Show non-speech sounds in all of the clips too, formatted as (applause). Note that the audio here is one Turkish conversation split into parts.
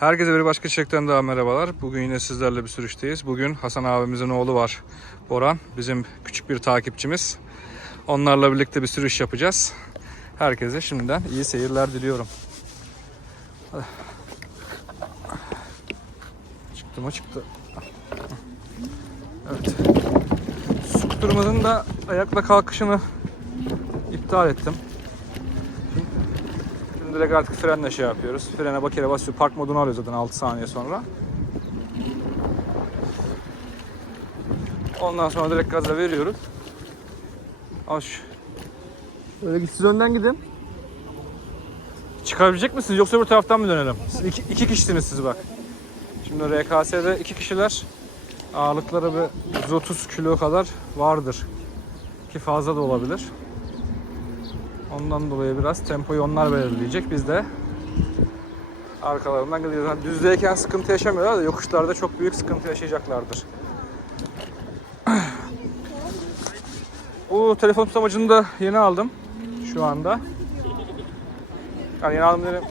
Herkese bir başka çiçekten daha merhabalar. Bugün yine sizlerle bir sürüşteyiz. Bugün Hasan abimizin oğlu var. Boran. Bizim küçük bir takipçimiz. Onlarla birlikte bir sürüş yapacağız. Herkese şimdiden iyi seyirler diliyorum. Hadi. Çıktı mı çıktı. Evet. Skuturumuzun da ayakla kalkışını iptal ettim. Direkt artık frenle şey yapıyoruz. Frene bak kere basıyor. Park modunu alıyor zaten 6 saniye sonra. Ondan sonra direkt gaza veriyoruz. Al şu. Öyle git siz önden gidin. Çıkabilecek misiniz yoksa bir taraftan mı dönelim? Siz iki, iki kişisiniz siz bak. Şimdi RKS'de iki kişiler ağırlıkları bir 130 kilo kadar vardır. Ki fazla da olabilir. Ondan dolayı biraz tempoyu onlar belirleyecek. Biz de arkalarından gidiyoruz. Yani düzdeyken sıkıntı yaşamıyorlar da yokuşlarda çok büyük sıkıntı yaşayacaklardır. Bu telefon tutamacını da yeni aldım şu anda. Yani yeni aldım dedim.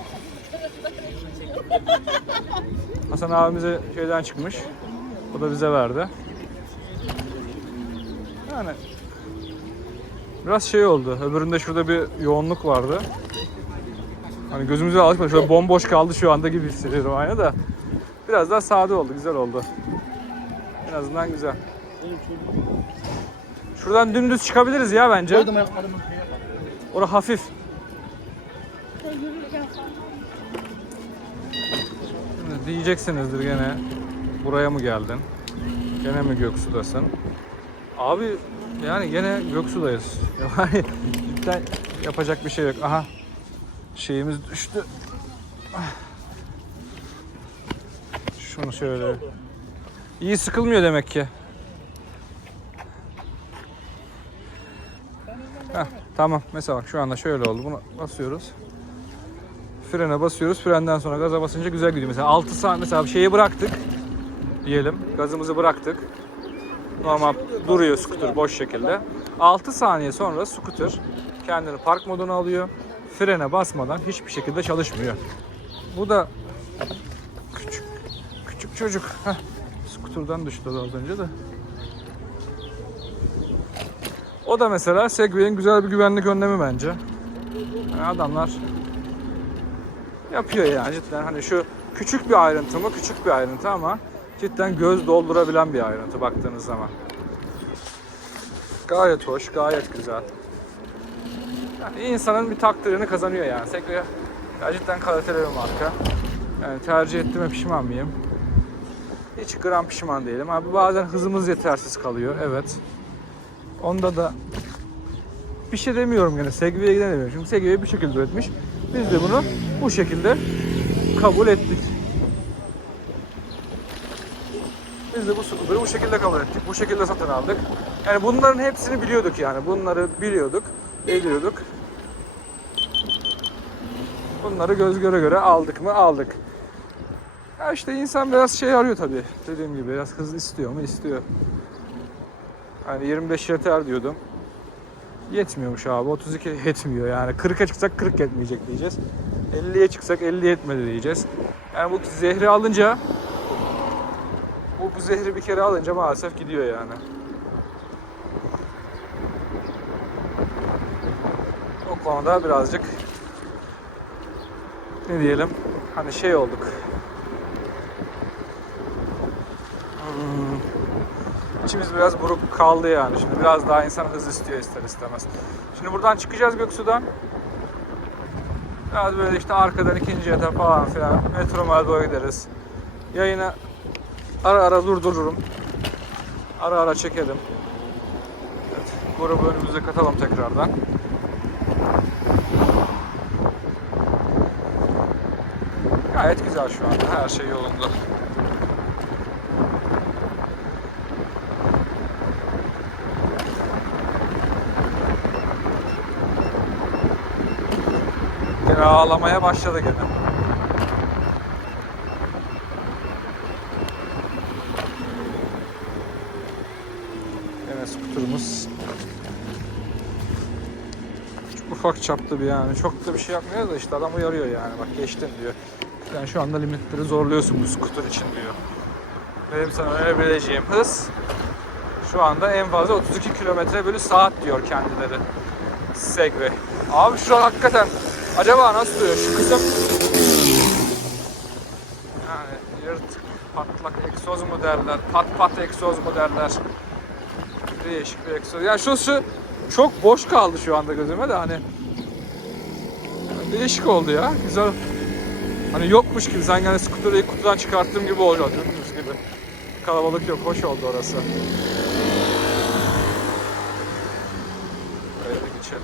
Hasan abimize şeyden çıkmış. O da bize verdi. Yani Biraz şey oldu. Öbüründe şurada bir yoğunluk vardı. Hani gözümüze alışmadı. Şöyle bomboş kaldı şu anda gibi hissediyorum aynı da. Biraz daha sade oldu, güzel oldu. En azından güzel. Şuradan dümdüz çıkabiliriz ya bence. Orası hafif. Şimdi diyeceksinizdir gene buraya mı geldin? Gene mi Göksu'dasın? Abi yani gene Göksu'dayız. (laughs) Yani yapacak bir şey yok. Aha şeyimiz düştü. (sighs) Şunu şöyle. İyi sıkılmıyor demek ki. Heh, tamam. Mesela bak şu anda şöyle oldu. Bunu basıyoruz. Frene basıyoruz. Frenden sonra gaza basınca güzel gidiyor. Mesela 6 saat mesela şeyi bıraktık. Diyelim. Gazımızı bıraktık. Normal duruyor scooter boş şekilde. 6 saniye sonra scooter kendini park moduna alıyor. Frene basmadan hiçbir şekilde çalışmıyor. Bu da küçük küçük çocuk. Heh, scooter'dan düştü az önce de. O da mesela Segway'in güzel bir güvenlik önlemi bence. Yani adamlar yapıyor yani cidden hani şu küçük bir ayrıntı mı küçük bir ayrıntı ama cidden göz doldurabilen bir ayrıntı baktığınız zaman. Gayet hoş, gayet güzel. Yani insanın bir takdirini kazanıyor yani. Segway gerçekten kaliteli bir marka. Yani tercih ettiğime pişman mıyım? Hiç gram pişman değilim. Abi bazen hızımız yetersiz kalıyor. Evet. Onda da bir şey demiyorum gene. Segway'e giden demiyorum. Çünkü Segway bir şekilde üretmiş. Biz de bunu bu şekilde kabul ettik. Biz de bu scooter'ı bu şekilde kabul ettik. Bu şekilde satın aldık. Yani bunların hepsini biliyorduk yani. Bunları biliyorduk. Biliyorduk. Bunları göz göre göre aldık mı? Aldık. Ya işte insan biraz şey arıyor tabii. Dediğim gibi biraz hız istiyor mu? İstiyor. Hani 25 yeter diyordum. Yetmiyormuş abi. 32 yetmiyor yani. 40'a çıksak 40 yetmeyecek diyeceğiz. 50'ye çıksak 50 yetmedi diyeceğiz. Yani bu zehri alınca bu, bu zehri bir kere alınca maalesef gidiyor yani. O konuda birazcık ne diyelim hani şey olduk. Hmm, İçimiz biraz buruk kaldı yani. Şimdi biraz daha insan hız istiyor ister istemez. Şimdi buradan çıkacağız Göksu'dan. Biraz böyle işte arkadan ikinci etap falan filan. Metrom'a doğru gideriz. Yayını ara ara durdururum. Ara ara çekelim. Evet, grubu önümüze katalım tekrardan. Gayet güzel şu anda. Her şey yolunda. Ağlamaya başladı gene. Skuterımız Çok ufak çaplı bir yani. Çok da bir şey yapmıyor da işte adam uyarıyor yani. Bak geçtin diyor. Sen şu anda limitleri zorluyorsun bu scooter için diyor. Benim sana önerebileceğim hız şu anda en fazla 32 kilometre bölü saat diyor kendileri. Segway. Abi şu hakikaten acaba nasıl duruyor şu kısım? Yani yırtık, patlak egzoz mu derler, pat pat egzoz mu derler. Değişik bir egzoz. Yani şu, şu çok boş kaldı şu anda gözüme de hani değişik oldu ya. Güzel. Hani yokmuş gibi sanki hani skuteri ilk kutudan çıkarttığım gibi olacak dümdüz gibi. Kalabalık yok. Hoş oldu orası. Böyle geçelim.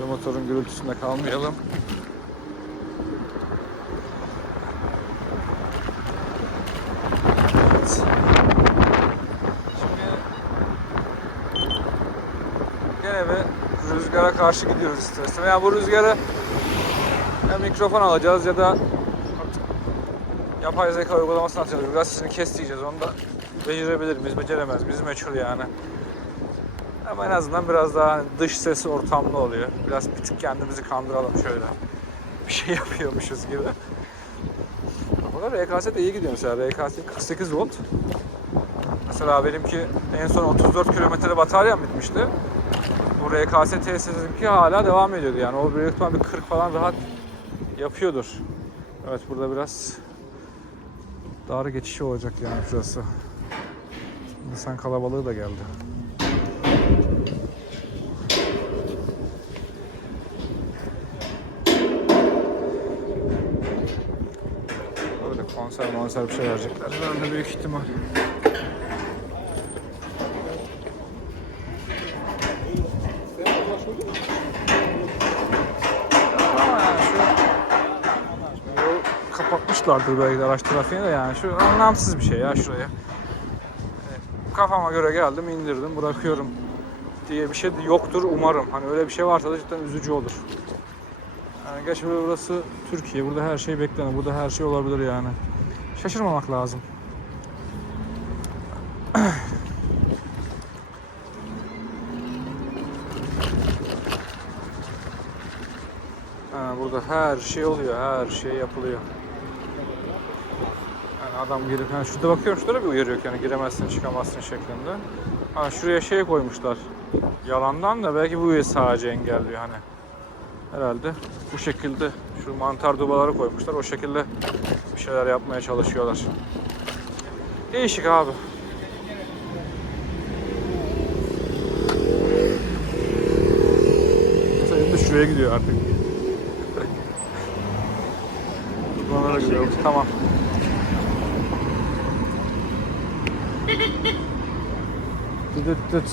Ve motorun gürültüsünde kalmayalım. Evet. Şimdi gene bir rüzgara karşı gidiyoruz istersen. Yani bu rüzgarı ya mikrofon alacağız ya da artık yapay zeka uygulamasını atacağız. Biraz sesini kes diyeceğiz. Onu da becerebilir miyiz, beceremez miyiz? Meçhul yani. Ama en azından biraz daha dış ses ortamlı oluyor. Biraz bir tık kendimizi kandıralım şöyle. Bir şey (laughs) yapıyormuşuz gibi. Ama RKS de iyi gidiyor mesela. RKS 48 volt. Mesela benimki en son 34 kilometre bataryam bitmişti. Bu RKS TSS'inki hala devam ediyordu yani. O büyük ihtimal bir 40 falan rahat yapıyordur. Evet burada biraz dar geçişi olacak yani şurası. İnsan kalabalığı da geldi. Böyle konser konser bir şey verecekler. Herhalde büyük ihtimal. Ama yani şu yol kapatmışlardır belki de araç trafiğini de yani şu anlamsız bir şey ya şuraya. Kafama göre geldim indirdim bırakıyorum diye bir şey de yoktur umarım. Hani öyle bir şey varsa da cidden üzücü olur. Yani geç burası Türkiye. Burada her şey beklenir. Burada her şey olabilir yani. Şaşırmamak lazım. (clears throat) Burada her şey oluyor, her şey yapılıyor. Yani adam gelip, yani şurada bakıyorum şurada bir uyarı yok yani giremezsin çıkamazsın şeklinde. Ha, şuraya şey koymuşlar. Yalandan da belki bu üye sadece engelliyor hani. Herhalde bu şekilde şu mantar dubaları koymuşlar. O şekilde bir şeyler yapmaya çalışıyorlar. Değişik abi. De şuraya gidiyor artık. Bana da gidiyor. Tamam. Dıt dıt.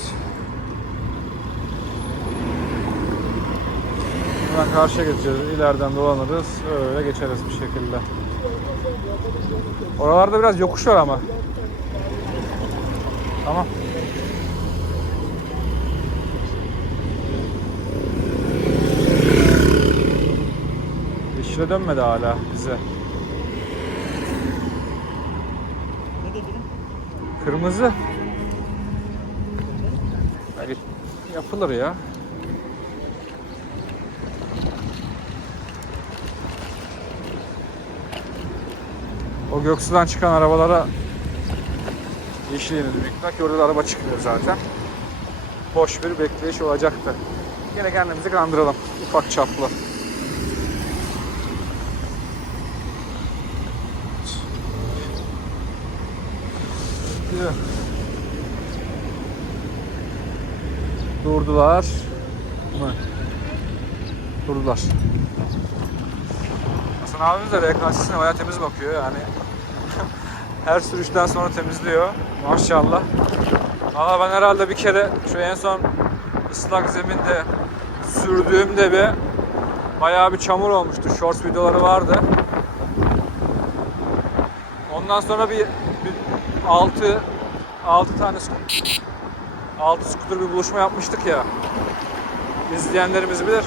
Hemen karşıya geçeceğiz. İleriden dolanırız. Öyle geçeriz bir şekilde. Oralarda biraz yokuş var ama. Tamam. Yeşile dönmedi hala bize. Kırmızı. Belki yapılır ya. O Göksu'dan çıkan arabalara yeşil yenildi büyük ihtimal orada da araba çıkmıyor zaten. Boş bir bekleyiş olacaktı. Yine kendimizi kandıralım. Ufak çaplı. Yürü. Durdular. Durdular. Hasan abimiz de RKS'sine bayağı temiz bakıyor yani. (laughs) Her sürüşten sonra temizliyor. Maşallah. Valla ben herhalde bir kere şu en son ıslak zeminde sürdüğümde bir bayağı bir çamur olmuştu. Shorts videoları vardı. Ondan sonra bir 6 6 tane sku- 6 skuter bir buluşma yapmıştık ya. İzleyenlerimiz bilir.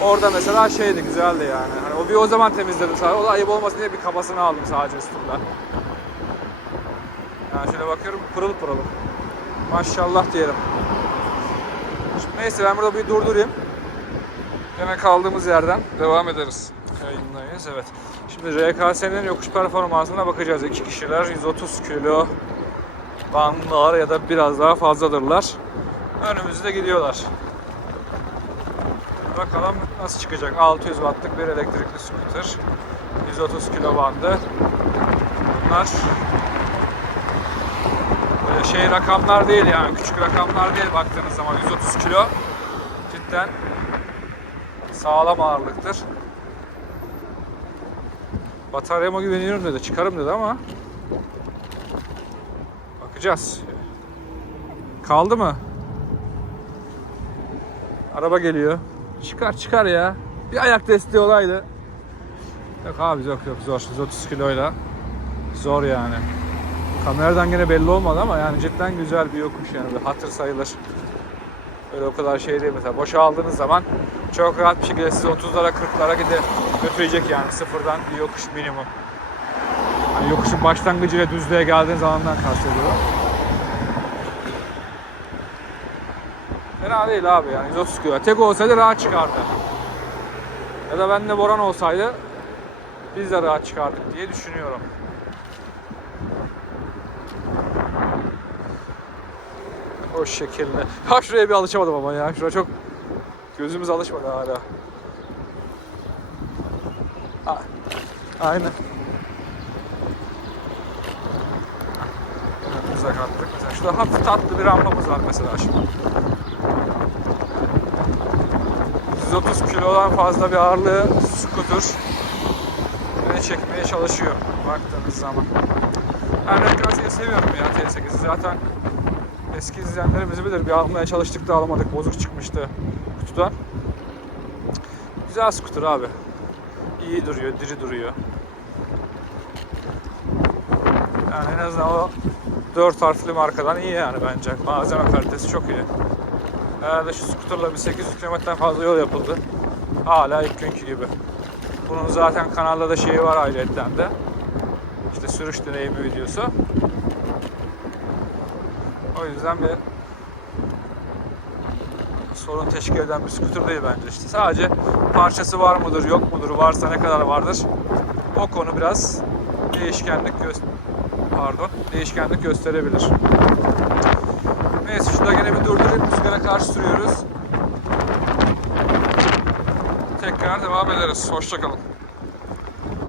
Orada mesela şeydi güzeldi yani. Hani o bir o zaman temizledim sadece. O da ayıp olmasın diye bir kabasını aldım sadece üstünden. Yani şöyle bakıyorum pırıl pırıl. Maşallah diyelim. Şimdi neyse ben burada bir durdurayım. Gene kaldığımız yerden devam ederiz. Yayındayız evet. Şimdi RKS'nin yokuş performansına bakacağız. İki kişiler 130 kilo bandılar ya da biraz daha fazladırlar. Önümüzde gidiyorlar. Bakalım nasıl çıkacak. 600 wattlık bir elektrikli scooter. 130 kilo bandı. Bunlar böyle şey rakamlar değil yani küçük rakamlar değil baktığınız zaman 130 kilo cidden sağlam ağırlıktır. Bataryama güveniyorum dedi. Çıkarım dedi ama bakacağız. Kaldı mı? Araba geliyor. Çıkar çıkar ya. Bir ayak desteği olaydı. Yok abi yok yok zor. 130 kiloyla zor yani. Kameradan gene belli olmadı ama yani cidden güzel bir yokuş yani. Bir hatır sayılır. Öyle o kadar şey değil mesela. Boşa aldığınız zaman çok rahat bir şekilde sizi 30'lara 40'lara gide götürecek yani sıfırdan bir yokuş minimum. Hani yokuşun başlangıcıyla düzlüğe geldiğiniz zamandan kastediyorum. Fena değil abi yani 130 kilo. Tek olsaydı rahat çıkardı. Ya da bende Boran olsaydı biz de rahat çıkardık diye düşünüyorum. O şekilde. Ha şuraya bir alışamadım ama ya. Şuraya çok gözümüz alışmadı hala. A- Aynen. Önümüze kattık. Şurada hafif tatlı bir rampamız var mesela şimdi. 130 kilodan fazla bir ağırlığı skuter beni çekmeye çalışıyor baktığınız zaman. Ben RKS'yi seviyorum ya T8'i zaten eski izleyenlerimiz bilir bir almaya çalıştık da alamadık bozuk çıkmıştı kutudan. Güzel skuter abi. İyi duruyor, diri duruyor. Yani en azından o 4 harfli markadan iyi yani bence. Malzeme kalitesi çok iyi. Herhalde şu skuterla bir 800 kilometreden fazla yol yapıldı. Hala ilk günkü gibi. Bunun zaten kanalda da şeyi var ayrıyetten de. İşte sürüş deneyimi videosu. O yüzden bir sorun teşkil eden bir skuter değil bence işte. Sadece parçası var mıdır, yok mudur, varsa ne kadar vardır. O konu biraz değişkenlik gö- pardon, değişkenlik gösterebilir. Neyse şurada gene bir durdurayım. Rüzgara karşı sürüyoruz. Tekrar devam ederiz. Hoşçakalın.